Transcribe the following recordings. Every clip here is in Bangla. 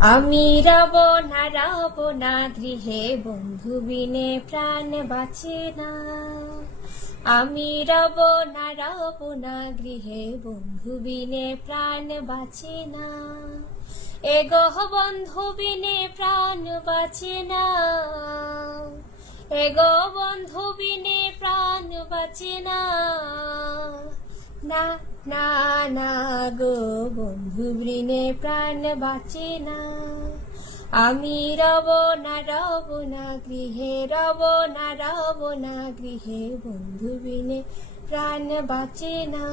আমি রব না গৃহে, বন্ধু বিনে প্রাণ বাঁচে না। আমি রব না গৃহে, বন্ধু বিনে প্রাণ বাঁচে না। এগো বন্ধু বিনে প্রাণ বাঁচে না। এগো বন্ধু বিনে প্রাণ বাঁচে না। না না না গো, বন্ধু বিনে প্রাণ বাঁচে না। আমি রব না গৃহে, রব না গৃহে, বন্ধু বিনে প্রাণ বাঁচে না।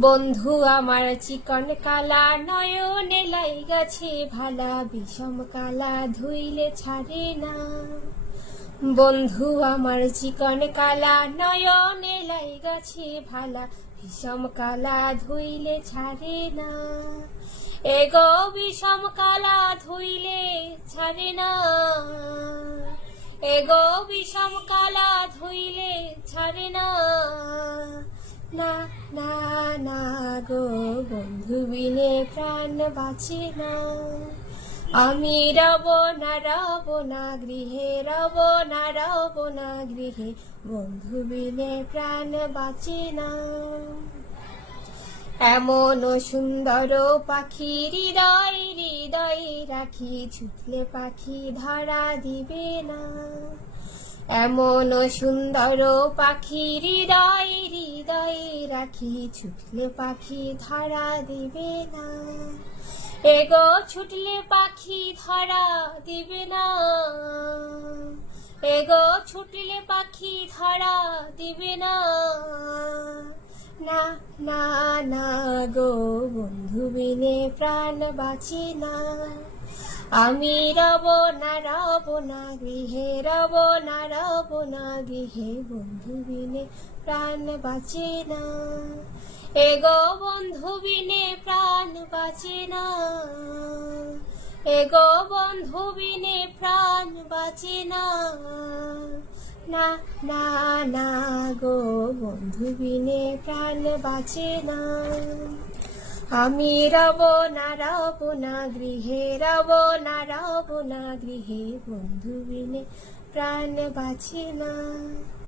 বন্ধু আমার চিকন কালা, নয়নে লাইগাছে ভালা, বিষম কালা ধুইলে ছাড়ে না। বন্ধু আমার চিকন কালা, নয়নে লাইগাছে ভালা, বিষম কালা ধুইলে ছাড়ে না। এগো বিষম কালা ধুইলে ছাড়ে না। এগো বিষম কালা ধুইলে ছাড়ে না। না না না গো, বন্ধু বিনে প্রাণ বাঁচে না। আমি রব না গৃহে, রব না গৃহে, বন্ধু বিনে প্রাণ বাঁচে না। এমন সুন্দর পাখি হৃদয় হৃদয়ে রাখি, ছুটলে পাখি ধরা দিবে না। এমন সুন্দর পাখি হৃদয় হৃদয়ে রাখি, ছুটলে পাখি ধরা দিবে না। এগো ছুটলে পাখি ধরা দিবে না। এগো ছুটলে পাখি ধরা দিবে না। না না না গো, বন্ধু বিনে প্রাণ বাঁচে না। আমি রব না গৃহে, রব না গৃহে, বন্ধু বিনে প্রাণ বাঁচে না। এগো বন্ধু বিনে প্রাণ বাঁচে না। এগো বন্ধু বিনে প্রাণ বাঁচে না। না না না গো, বন্ধু বিনে প্রাণ বাঁচে না। আমি রব না গৃহে, রব না গৃহে, বন্ধু বিনে প্রাণ বাঁচে না।